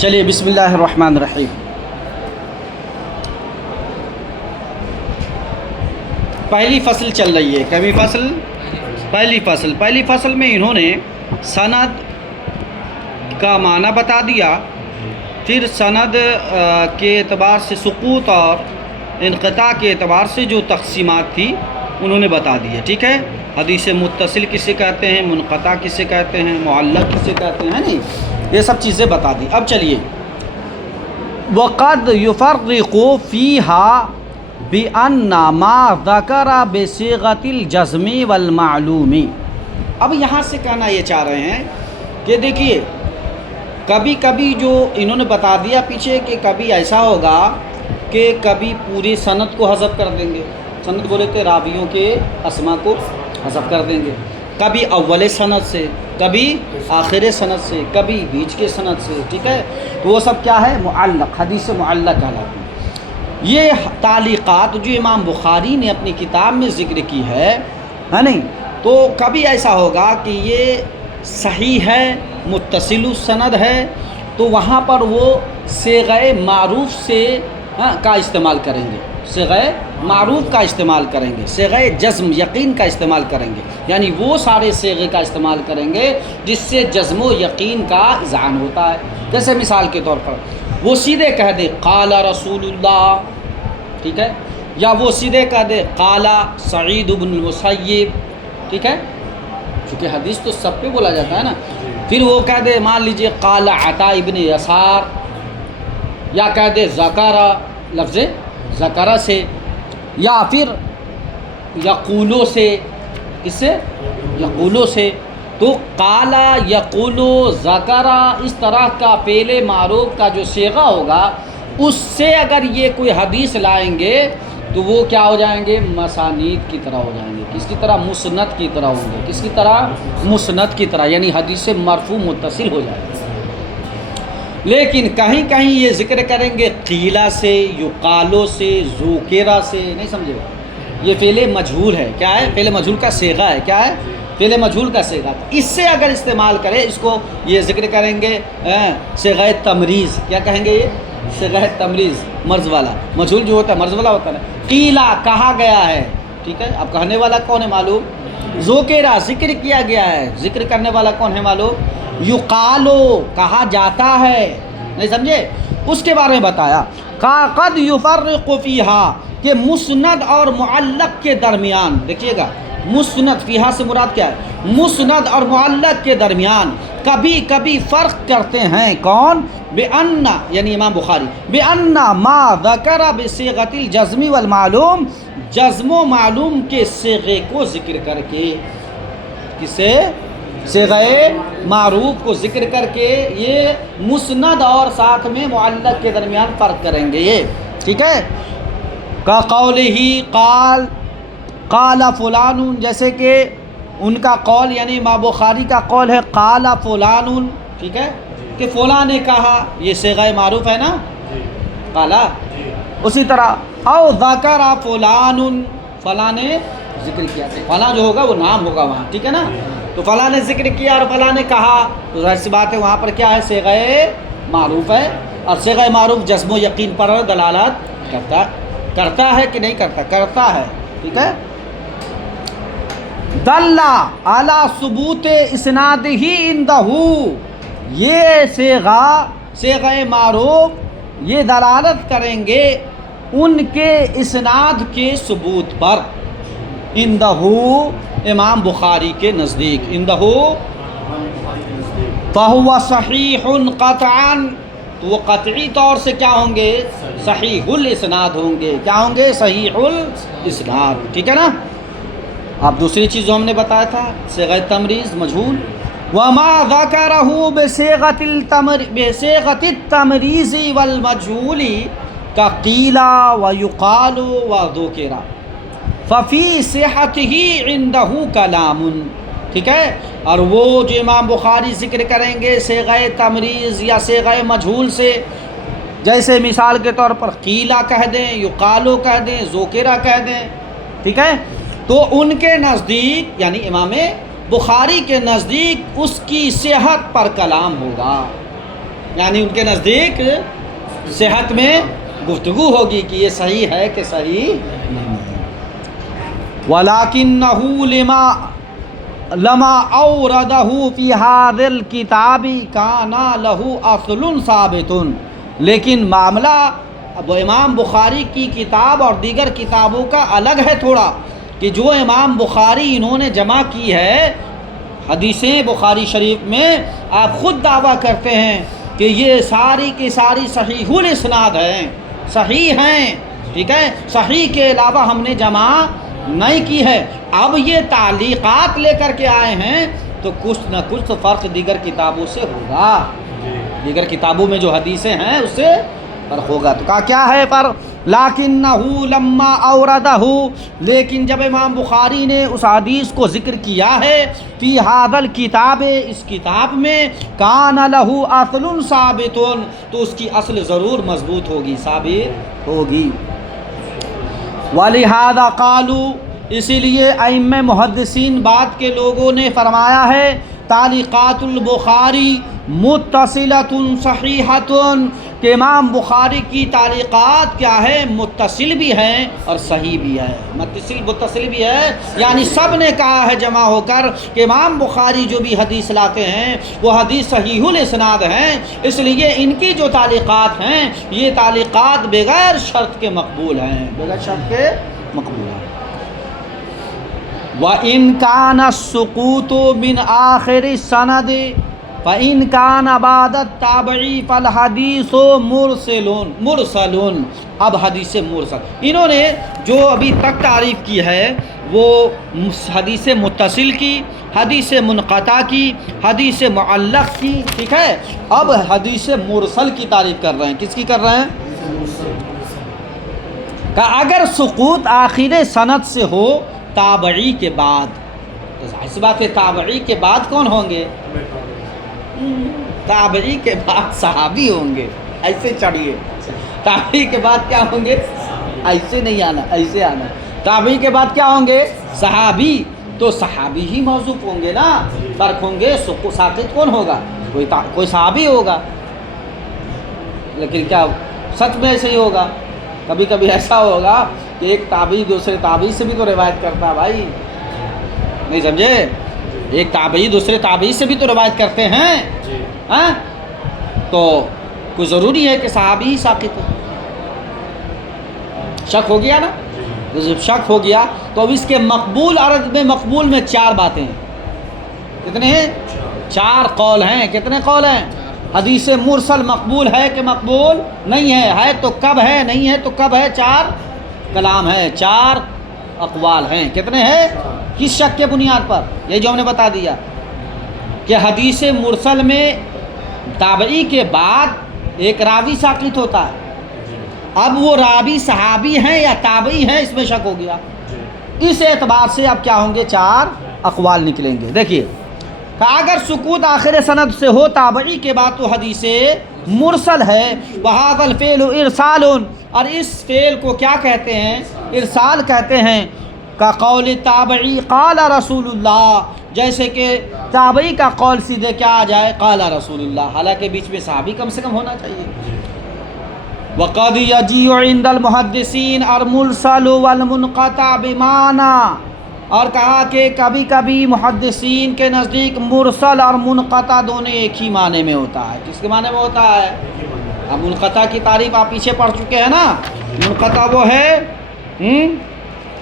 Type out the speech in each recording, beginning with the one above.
چلیے بسم اللہ الرحمن الرحیم۔ پہلی فصل چل رہی ہے، کبھی فصل پہلی فصل میں انہوں نے سند کا معنی بتا دیا، پھر سند کے اعتبار سے سقوط اور انقطاع کے اعتبار سے جو تقسیمات تھی انہوں نے بتا دی ہے، ٹھیک ہے۔ حدیث متصل کسے کہتے ہیں، منقطع کسے کہتے ہیں، معلق کسے کہتے ہیں، نہیں، یہ سب چیزیں بتا دی۔ اب چلیے، وَقَدْ يُفَرِّقُ فِيهَا بِأَنَّ مَا ذَكَرَ بِصِيغَةِ الْجَزْمِ وَالْمَعْلُومِ۔ اب یہاں سے کہنا یہ چاہ رہے ہیں کہ دیکھیے، کبھی کبھی جو انہوں نے بتا دیا پیچھے کہ کبھی ایسا ہوگا کہ کبھی پوری سند کو حذف کر دیں گے، سند بولے کہ راویوں کے اسما کو حذف کر دیں گے، کبھی اول سند سے، کبھی آخر سند سے، کبھی بیچ کے سند سے، ٹھیک ہے۔ تو وہ سب کیا ہے؟ معلق، حدیث معلق کہلاتی ہے۔ یہ تعلیقات جو امام بخاری نے اپنی کتاب میں ذکر کی ہے نہیں، تو کبھی ایسا ہوگا کہ یہ صحیح ہے، متصل السند ہے، تو وہاں پر وہ صیغہ معروف سے کا استعمال کریں گے، صیغہ معروف کا استعمال کریں گے، صیغہ جزم یقین کا استعمال کریں گے، یعنی وہ سارے صیغے کا استعمال کریں گے جس سے جزم و یقین کا اذعان ہوتا ہے۔ جیسے مثال کے طور پر وہ سیدھے کہہ دے قال رسول اللہ، ٹھیک ہے، یا وہ سیدھے کہہ دے قال سعید بن المسیب، ٹھیک ہے، چونکہ حدیث تو سب پہ بولا جاتا ہے نا۔ پھر وہ کہہ دے مان لیجئے قال عطا ابن یسار، یا کہہ دے ذکر، لفظ ذکر سے، یا پھر یقولو سے، کس سے؟ یقولو سے۔ تو قال یقولو ذکر، اس طرح کا پہلے معروف کا جو صیغہ ہوگا اس سے اگر یہ کوئی حدیث لائیں گے تو وہ کیا ہو جائیں گے؟ مسانید کی طرح ہو جائیں گے۔ کس کی طرح؟ مسند کی طرح ہوں گے۔ کس کی طرح؟ مسند کی طرح، یعنی حدیث مرفوع متصل ہو جائے گا۔ لیکن کہیں کہیں یہ ذکر کریں گے قیلہ سے، یقالو سے، ذکرہ سے، نہیں سمجھے؟ یہ فعل مجہول ہے، کیا ہے؟ فعل مجہول کا صیغہ ہے، کیا ہے؟ فعل مجہول کا صیغہ۔ اس سے اگر استعمال کرے اس کو، یہ ذکر کریں گے صیغہ تمریز، کیا کہیں گے؟ یہ صیغہ تمریز، مرض والا، مجہول جو ہوتا ہے مرض والا ہوتا ہے نا۔ قیلہ کہا گیا ہے، ٹھیک ہے، اب کہنے والا کون ہے معلوم؟ ذکرہ ذکر کیا گیا ہے، ذکر کرنے والا کون ہے معلوم؟ یقالو کہا جاتا ہے، نہیں سمجھے؟ اس کے بارے میں بتایا قد یفرق فیہا، کہ مسند اور معلق کے درمیان، دیکھیے گا مسند، فیہا سے مراد کیا ہے؟ مسند اور معلق کے درمیان کبھی کبھی فرق کرتے ہیں، کون؟ بِأَنَّ، یعنی امام بخاری، بِأَنَّ مَا ذَكَرَ بِصِيغَةِ الْجَزْمِ وَالْمَعْلُومِ، جزم و معلوم کے صیغے کو ذکر کر کے، کسے؟ صیغہ معروف کو ذکر کر کے یہ مسند اور ساتھ میں معلق کے درمیان فرق کریں گے یہ، ٹھیک ہے۔ کا قول ہی قال فلان، جیسے کہ ان کا قول، یعنی امام بخاری کا قول ہے قال فلان، ٹھیک ہے، کہ فلاں نے کہا، یہ صیغہ معروف ہے نا، قال۔ اسی طرح او ذکر فلان، فلاں نے ذکر کیا، فلاں جو ہوگا وہ نام ہوگا وہاں، ٹھیک ہے نا۔ تو فلاں نے ذکر کیا اور فلاں نے کہا، تو ظاہر سی بات ہے وہاں پر کیا ہے؟ صیغہ معروف ہے، اور صیغہ معروف جزم و یقین پر دلالت کرتا ہے کہ نہیں کرتا؟ کرتا ہے، ٹھیک ہے۔ دل علی ثبوت اسنادہ عندہ، یہ صیغہ معروف یہ دلالت کریں گے ان کے اسناد کے ثبوت پر، عندہ امام بخاری کے نزدیک، عندہ فہو صحیح قطعا، تو وہ قطعی طور سے کیا ہوں گے؟ صحیح الاسناد ہوں گے، کیا ہوں گے؟ صحیح الاسناد، ٹھیک ہے نا۔ اب دوسری چیز جو ہم نے بتایا تھا صیغہ تمریز مجہول، وما ذکرہ بصیغۃ التمریز والمجہول کا قیلہ ویقال وذکر ففی صحتہ عندہ کلام، ٹھیک ہے۔ اور وہ جو امام بخاری ذکر کریں گے صیغہ تمریز یا صیغہ مجہول سے، جیسے مثال کے طور پر قیلہ کہہ دیں، یقالو کہہ دیں، ذکرہ کہہ دیں، ٹھیک ہے، تو ان کے نزدیک، یعنی امام بخاری کے نزدیک اس کی صحت پر کلام ہوگا، یعنی ان کے نزدیک صحت میں گفتگو ہوگی کہ یہ صحیح ہے کہ صحیح نہیں ہے۔ وَلَكِنَّهُ لَمَا أَوْرَدَهُ فِي هَذَا الْكِتَابِ كَانَ لَهُ أَصْلٌ ثَابِتٌ، لیکن معاملہ اب امام بخاری کی کتاب اور دیگر کتابوں کا الگ ہے تھوڑا، کہ جو امام بخاری انہوں نے جمع کی ہے حدیثیں بخاری شریف میں، آپ خود دعویٰ کرتے ہیں کہ یہ ساری کی ساری صحیح الاسناد ہیں، صحیح ہیں، ٹھیک ہے، صحیح کے علاوہ ہم نے جمع نہیں کی ہے۔ اب یہ تعلیقات لے کر کے آئے ہیں تو کچھ نہ کچھ تو فرق دیگر کتابوں سے ہوگا، دیگر کتابوں میں جو حدیثیں ہیں اس سے فرق ہوگا۔ تو کہا کیا ہے فرق؟ لَكِنَّهُ لَمَّا أَوْرَدَهُ، لیکن جب امام بخاری نے اس حدیث کو ذکر کیا ہے فی هذا الکتاب، اس کتاب میں، کان لہ اصل ثابت، تو اس کی اصل ضرور مضبوط ہوگی، ثابت ہوگی۔ وَلِهَذَا قَالُوا، اسی لیے ائمہ محدثین بعد کے لوگوں نے فرمایا ہے تعلیقات البخاری متصلۃ صحیحۃ، کہ امام بخاری کی تعلیقات کیا ہے؟ متصل بھی ہیں اور صحیح بھی ہے، متصل بھی ہے، یعنی سب نے کہا ہے جمع ہو کر کہ امام بخاری جو بھی حدیث لاتے ہیں وہ حدیث صحیح الاسناد ہیں، اس لیے ان کی جو تعلیقات ہیں یہ تعلیقات بغیر شرط کے مقبول ہیں، بغیر شرط کے مقبول ہیں۔ وَإِنْ كَانَ السُّقُوطُ مِنْ آخِرِ السَّنَدِ فَإِنْ كَانَ بَعْدَ التَّابِعِ فَالْحَدِيثُ مُرْسَلٌ۔ اب حدیث مرسل انہوں نے جو ابھی تک تعریف کی ہے وہ حدیث متصل کی، حدیث منقطع کی، حدیث معلق کی، ٹھیک ہے۔ اب حدیث مرسل کی تعریف کر رہے ہیں، کس کی کر رہے ہیں؟ کہ اگر سقوط آخر سند سے ہو تابعی کے بعد، تو ظاہر سی بات ہے تابعی کے بعد کون ہوں گے؟ تابعی کے بعد صحابی ہوں گے، ایسے چڑھیے، تابعی کے بعد کیا ہوں گے؟ ایسے نہیں آنا، ایسے آنا، تابعی کے بعد کیا ہوں گے؟ صحابی، تو صحابی ہی موصوف ہوں گے نا، فرق ہوں گے، ساقط کون ہوگا؟ کوئی صحابی ہوگا، لیکن کیا سچ میں ایسے ہی ہوگا؟ کبھی کبھی ایسا ہوگا کہ ایک تابعی دوسرے تابعی سے بھی تو روایت کرتا ہے بھائی، نہیں سمجھے؟ ایک تابعی دوسرے تابعی سے بھی تو روایت کرتے ہیں، ہاں، تو کوئی ضروری ہے کہ صحابی ہی ساقط ہو؟ شک ہو گیا نا؟ جب شک ہو گیا تو اب اس کے مقبول، عرض میں مقبول میں 4 باتیں ہیں، کتنے ہیں؟ 4 قول ہیں، کتنے قول ہیں؟ حدیث مرسل مقبول ہے کہ مقبول نہیں ہے تو کب ہے، نہیں ہے تو کب ہے؟ 4 کلام ہے، 4 اقوال ہیں، کتنے ہیں؟ کس شک کے بنیاد پر؟ یہ جو ہم نے بتا دیا کہ حدیث مرسل میں تابعی کے بعد ایک راوی ساقط ہوتا ہے، اب وہ راوی صحابی ہیں یا تابعی ہیں اس میں شک ہو گیا، اس اعتبار سے اب کیا ہوں گے؟ 4 اقوال نکلیں گے۔ دیکھیے کہ اگر سقوط آخر سند سے ہو تابعی کے بعد تو حدیث مرسل ہے، وَهَذَا الْفِعْلُ إِرْسَالٌ، اور اس فعل کو کیا کہتے ہیں؟ ارسال کہتے ہیں۔ کا قول تابعی قال رسول اللہ، جیسے کہ تابعی کا قول سیدھے کیا آ جائے؟ قال رسول اللہ، حالانکہ بیچ میں صحابی کم سے کم ہونا چاہیے۔ وقد يجيء عند المحدثین المرسل والمنقطع بمعنى، اور کہا کہ کبھی کبھی محدثین کے نزدیک مرسل اور منقطع دونوں ایک ہی معنی میں ہوتا ہے۔ کس کے معنی میں ہوتا ہے؟ اب منقطع کی تعریف آپ پیچھے پڑھ چکے ہیں نا، منقطع وہ ہے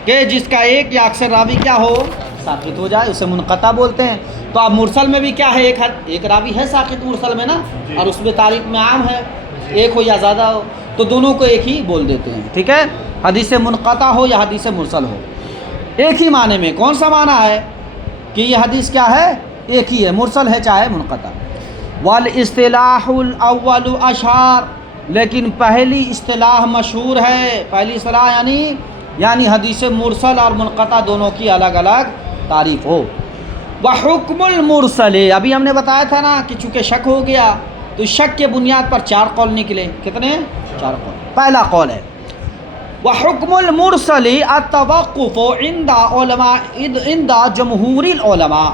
کہ جس کا ایک یا اکثر راوی کیا ہو؟ ساقط ہو جائے، اسے منقطع بولتے ہیں۔ تو اب مرسل میں بھی کیا ہے؟ ایک راوی ہے ساقط مرسل میں نا، اور اس میں تعریف میں عام ہے، ایک ہو یا زیادہ ہو، تو دونوں کو ایک ہی بول دیتے ہیں، ٹھیک ہے؟ حدیث منقطع ہو یا حدیث مرسل ہو، ایک ہی معنی میں۔ کون سا معنی ہے کہ یہ حدیث کیا ہے؟ ایک ہی ہے، مرسل ہے چاہے منقطع۔ والاصطلاح الاول اشہر، لیکن پہلی اصطلاح مشہور ہے، پہلی اصطلاح یعنی حدیث مرسل اور منقطع دونوں کی الگ الگ تعریف ہو۔ وحکم المرسل، ابھی ہم نے بتایا تھا نا کہ چونکہ شک ہو گیا تو شک کے بنیاد پر 4 قول نکلے، کتنے؟ 4 قول۔ پہلا قول ہے وحکم المرسل التوقف عند جمہور العلماء،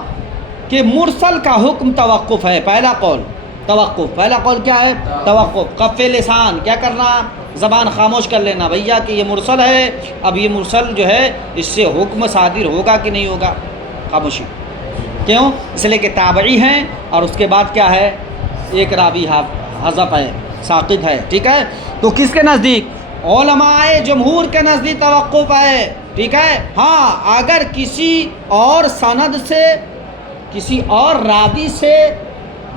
کہ مرسل کا حکم توقف ہے، پہلا قول توقف، پہلا قول کیا ہے؟ توقف، کف لسان، کیا کرنا؟ زبان خاموش کر لینا بھیا کہ یہ مرسل ہے، اب یہ مرسل جو ہے اس سے حکم صادر ہوگا کہ نہیں ہوگا، خاموشی۔ کیوں؟ اس لیے کہ تابعی ہیں اور اس کے بعد کیا ہے؟ ایک راوی حذف ہے، ساقط ہے، ٹھیک ہے؟ تو کس کے نزدیک؟ علماء جمہور کے نزدیک توقف ہے، ٹھیک ہے؟ ہاں اگر کسی اور سند سے، کسی اور راوی سے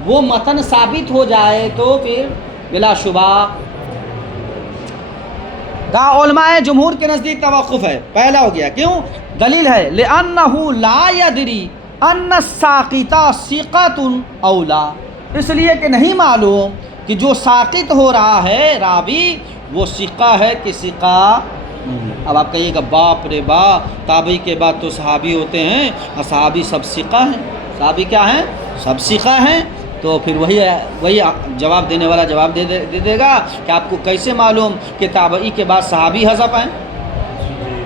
وہ متن ثابت ہو جائے تو پھر بلا شبہ علماء جمہور کے نزدیک توقف ہے۔ پہلا ہو گیا، کیوں؟ دلیل ہے لأنه لا يدري ان الساقط ثقۃ او لا، اس لیے کہ نہیں معلوم کہ جو ساقط ہو رہا ہے راوی وہ ثقہ ہے کہ ثقہ نہیں۔ اب آپ کہیے گا باپ رے باپ، تابعی کے بعد تو صحابی ہوتے ہیں اور صحابی سب ثقہ ہیں، صحابی کیا ہیں؟ سب ثقہ ہیں۔ تو پھر وہی جواب دینے والا جواب دے دے گا کہ آپ کو کیسے معلوم کہ تابعی کے بعد صحابی حذف ہیں؟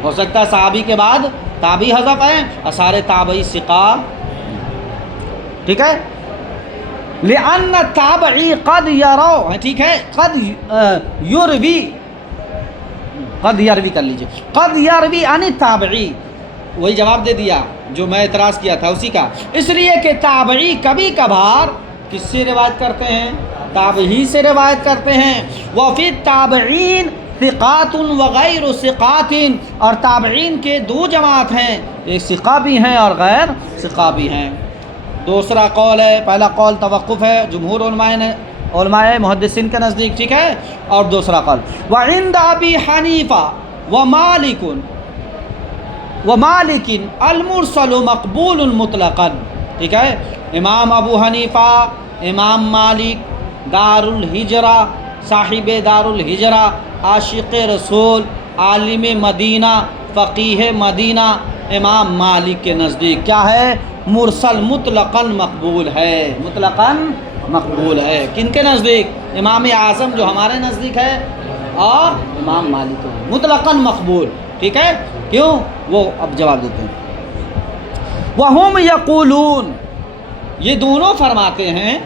ہو سکتا ہے صحابی کے بعد تابعی حذف ہیں اور سارے تابعی ثقہ، ٹھیک ہے؟ لأن التابعی قد یرو، ٹھیک ہے، قد یروی کر لیجئے، قد یروی عن التابعی، وہی جواب دے دیا جو میں اعتراض کیا تھا اسی کا، اس لیے کہ تابعی کبھی کبھار کس سے روایت کرتے ہیں؟ تابعی سے روایت کرتے ہیں۔ وفی التابعین ثقات وغیر ثقات، اور تابعین کے دو جماعت ہیں، ایک ثقہ بھی ہیں اور غیر ثقہ بھی ہیں۔ دوسرا قول ہے، پہلا قول توقف ہے جمہور علماء محدثین کے نزدیک، ٹھیک ہے؟ اور دوسرا قول وعند ابی حنیفہ ومالک المرسل مقبول مطلقا، ٹھیک ہے؟ امام ابو حنیفہ، امام مالک دار الہجرہ، صاحب دار الہجرہ، عاشق رسول، عالم مدینہ، فقیہ مدینہ، امام مالک کے نزدیک کیا ہے؟ مرسل مطلقاً مقبول ہے، مطلقاً مقبول ہے۔ کن کے نزدیک؟ امام اعظم جو ہمارے نزدیک ہے اور امام مالک ہے، مطلقاً مقبول، ٹھیک ہے؟ کیوں؟ وہ اب جواب دیتے ہیں۔ وَهُمْ يَقُولُونَ، یہ دونوں فرماتے ہیں،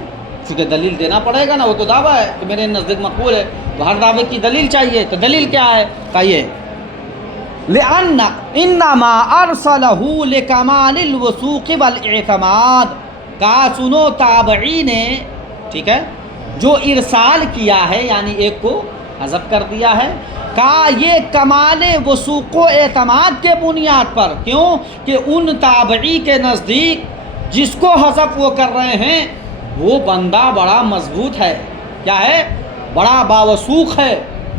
چونکہ دلیل دینا پڑے گا نا، وہ تو دعویٰ ہے کہ میرے نزدیک مقبول ہے، تو ہر دعوے کی دلیل چاہیے، تو دلیل کیا ہے؟ کہیے لأن انما ارسلہ لکمال الوثوق والاعتماد، کہا سنو تابعی نے، ٹھیک ہے، جو ارسال کیا ہے یعنی ایک کو حذف کر دیا ہے، کہا یہ کمال وثوق و اعتماد کے بنیاد پر، کیوں کہ ان تابعی کے نزدیک جس کو حذف وہ کر رہے ہیں وہ بندہ بڑا مضبوط ہے، کیا ہے؟ بڑا باوثوق ہے،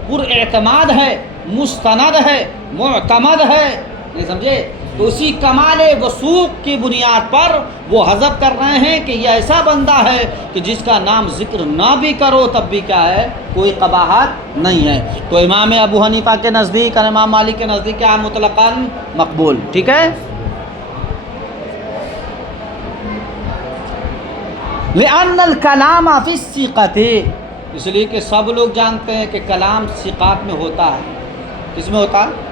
پر اعتماد ہے، مستند ہے، معتمد ہے، نہیں سمجھے؟ تو اسی کمال وثوق کی بنیاد پر وہ حذف کر رہے ہیں کہ یہ ایسا بندہ ہے کہ جس کا نام ذکر نہ بھی کرو تب بھی کیا ہے؟ کوئی قباحت نہیں ہے۔ تو امام ابو حنیفہ کے نزدیک اور امام مالک کے نزدیک کیا ہے؟ مطلقاً مقبول، ٹھیک ہے؟ لأن الکلام فی الثقۃ، اس لیے کہ سب لوگ جانتے ہیں کہ کلام ثقات میں ہوتا ہے، کس میں ہوتا ہے؟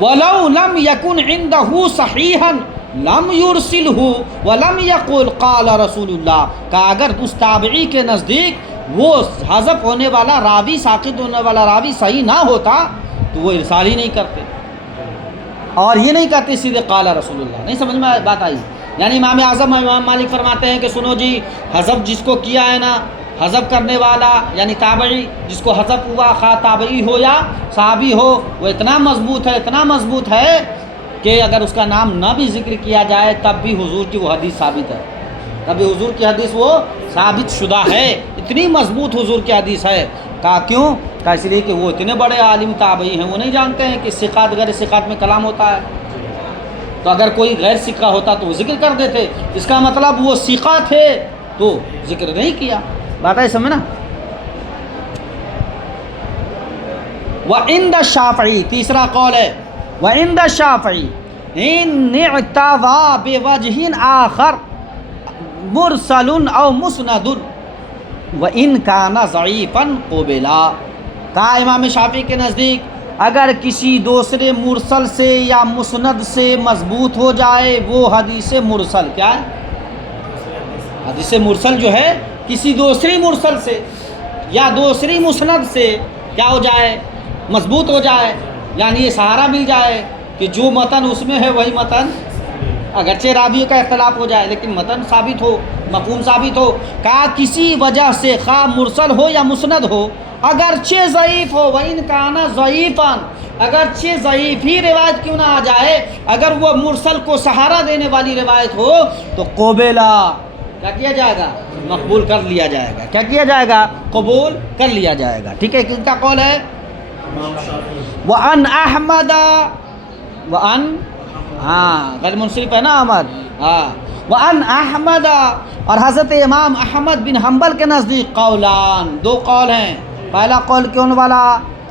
وَلَوْ لَمْ يَكُنْ عِنْدَهُ صَحِيحًا لَمْ يُرْسِلْهُ وَلَمْ يَقُلْ قَالَ رسول اللہ، کہ اگر اس تابعی کے نزدیک وہ حذف ہونے والا راوی، ساقط ہونے والا راوی صحیح نہ ہوتا تو وہ ارسال ہی نہیں کرتے اور یہ نہیں کہتے سیدھے قال رسول اللہ۔ نہیں سمجھ میں بات آئی؟ یعنی امام اعظم اور امام مالک فرماتے ہیں کہ سنو جی، حذف جس کو کیا ہے نا، حذف کرنے والا یعنی تابعی جس کو حذف ہوا، خواہ تابعی ہو یا صحابی ہو، وہ اتنا مضبوط ہے، اتنا مضبوط ہے کہ اگر اس کا نام نہ بھی ذکر کیا جائے تب بھی حضور کی وہ حدیث ثابت ہے، تب بھی حضور کی حدیث وہ ثابت شدہ ہے، اتنی مضبوط حضور کی حدیث ہے۔ کہا کیوں؟ کہا اس لیے کہ وہ اتنے بڑے عالم تابعی ہیں، وہ نہیں جانتے ہیں کہ ثقات غیر ثقات میں کلام ہوتا ہے، تو اگر کوئی غیر ثقہ ہوتا تو وہ ذکر کر دیتے، اس کا مطلب وہ ثقہ تھے تو ذکر نہیں کیا۔ بات ہے سمجھنا؟ وعند الشافعی، تیسرا قول ہے وعند الشافعی ان اعتوا بوجہ آخر مرسل او مسند وان کان ضعیفا قبلا، کہا امام شافعی کے نزدیک اگر کسی دوسرے مرسل سے یا مسند سے مضبوط ہو جائے وہ حدیث مرسل، کیا ہے؟ حدیث مرسل جو ہے کسی دوسری مرسل سے یا دوسری مسند سے کیا ہو جائے، مضبوط ہو جائے، یعنی یہ سہارا مل جائے کہ جو متن اس میں ہے وہی متن، اگرچہ راوی کا اختلاف ہو جائے لیکن متن ثابت ہو، مفہوم ثابت ہو، کہا کسی وجہ سے خواہ مرسل ہو یا مسند ہو، اگرچہ ضعیف ہو، وَإِنْ كَانَ ضَعِيفًا، اگرچہ ضعیف ہی روایت کیوں نہ آ جائے، اگر وہ مرسل کو سہارا دینے والی روایت ہو تو قبلا، کیا کیا جائے گا، مقبول کر لیا جائے گا، کیا کیا جائے گا، قبول کر لیا جائے گا، ٹھیک ہے، کن کا قول ہے، وَأَنْ أَحْمَدَ، وَأَنْ، ہاں غیر منصرف ہے نا احمد، ہاں، وَأَنْ أَحْمَدَ، اور حضرت امام احمد بن حنبل کے نزدیک قولان، دو قول ہیں، پہلا قول کون والا،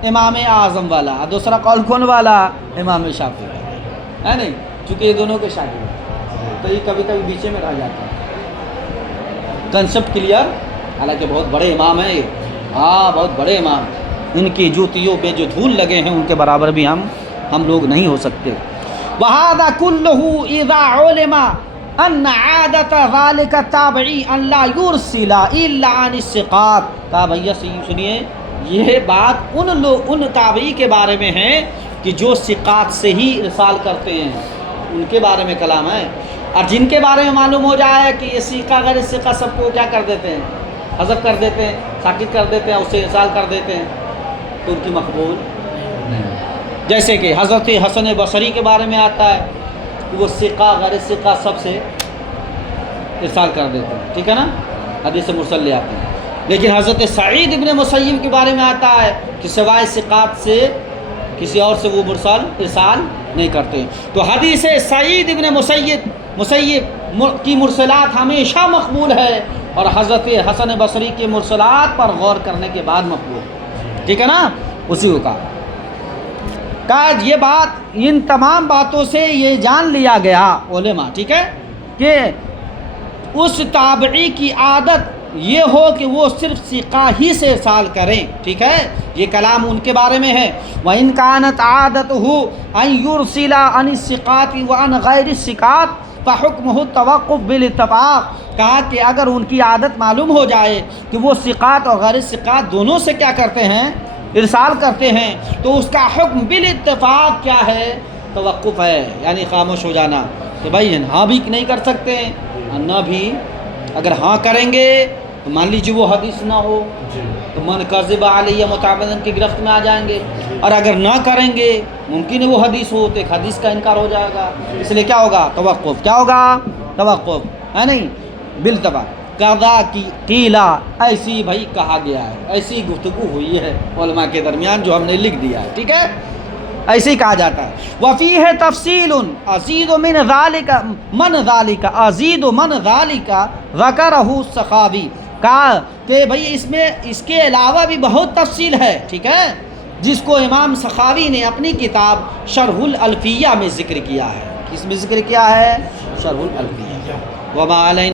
امام اعظم والا، اور دوسرا قول کون والا، امام شافعی والا، ہے نہیں، چونکہ یہ دونوں کے شاگرد ہیں تو یہ کبھی کبھی بیچے میں رہ جاتا ہے، کنسپٹ کلیئر، حالانکہ بہت بڑے امام ہیں یہ، ہاں بہت بڑے امام، ان کی جوتیوں پہ جو دھول لگے ہیں ان کے برابر بھی ہم لوگ نہیں ہو سکتے۔ وَهَذَا كُلُّهُ إِذَا عُلِمَ أَنَّ عَادَةَ ذَلِكَ التَّابِعِي أَنْ لَا يُرْسِلَ إِلَّا عَنِ الثِّقَاتِ، کہا بھیا سنیے، یہ بات ان تابعی کے بارے میں ہے کہ جو ثقات سے ہی ارسال کرتے ہیں، ان کے بارے میں کلام ہے، اور جن کے بارے میں معلوم ہو جائے کہ یہ ثقہ غیر ثقہ سب کو کیا کر دیتے ہیں، حذف کر دیتے ہیں، ساکت کر دیتے ہیں، اس سے ارسال کر دیتے ہیں، تو ان کی مقبول نہیں۔ جیسے کہ حضرت حسن بصری کے بارے میں آتا ہے کہ وہ ثقہ غیر ثقہ سب سے ارسال کر دیتے ہیں، ٹھیک ہے نا، حدیث مرسل لے آتے ہیں، لیکن حضرت سعید ابن مسیب کے بارے میں آتا ہے کہ سوائے ثقات سے کسی اور سے وہ مرسل ارسال نہیں کرتے، تو حدیث سعید ابن مسیب کی مرسلات ہمیشہ مقبول ہے، اور حضرت حسن بصری کے مرسلات پر غور کرنے کے بعد مقبول، ٹھیک ہے نا، اسی کا یہ بات، ان تمام باتوں سے یہ جان لیا گیا علماء، ٹھیک ہے، کہ اس تابعی کی عادت یہ ہو کہ وہ صرف ثقہ ہی سے ارسال کریں، ٹھیک ہے، یہ کلام ان کے بارے میں ہے۔ وَإِنْ كَانَتْ عَادَتُهُ أَنْ يُرْسِلَ عَنِ الثِّقَاتِ وَعَنْ غَيْرِ الثِّقَاتِ فَحُكْمُهُ التَّوَقُّفُ بِالِاتِّفَاقِ، کہا کہ اگر ان کی عادت معلوم ہو جائے کہ وہ ثقات اور غیر ثقات دونوں سے کیا کرتے ہیں، ارسال کرتے ہیں، تو اس کا حکم بالاتفاق کیا ہے، توقف ہے، یعنی خاموش ہو جانا، کہ بھائی ہاں بھی نہیں کر سکتے ہیں اور نہ بھی، اگر ہاں کریں گے تو مان لیجیے وہ حدیث نہ ہو تو من کذب علیہ متعمداً کی گرفت میں آ جائیں گے، اور اگر نہ کریں گے ممکن ہے وہ حدیث ہو تو ایک حدیث کا انکار ہو جائے گا، اس لیے کیا ہوگا، توقف، کیا ہوگا، توقف، ہے نہیں، بالاتفاق، قضا کی قیلا، ایسی بھائی کہا گیا ہے، ایسی گفتگو ہوئی ہے علماء کے درمیان جو ہم نے لکھ دیا ہے، ٹھیک ہے، ایسے ہی کہا جاتا ہے۔ وَفِيهِ تَفْصِيلٌ أَزِيدُ مِنْ ذَلِكَ مَنْ ذَلِكَ أَزِيدُ مَنْ ذَلِكَ ذَكَرَهُ السَّخَاوِي، کہا کہ بھئی اس میں اس کے علاوہ بھی بہت تفصیل ہے، ٹھیک ہے، جس کو امام سخاوی نے اپنی کتاب شرح الالفیہ میں ذکر کیا ہے، کس میں ذکر کیا ہے، شرح الالفیہ، وَمَا عَلَيْنَا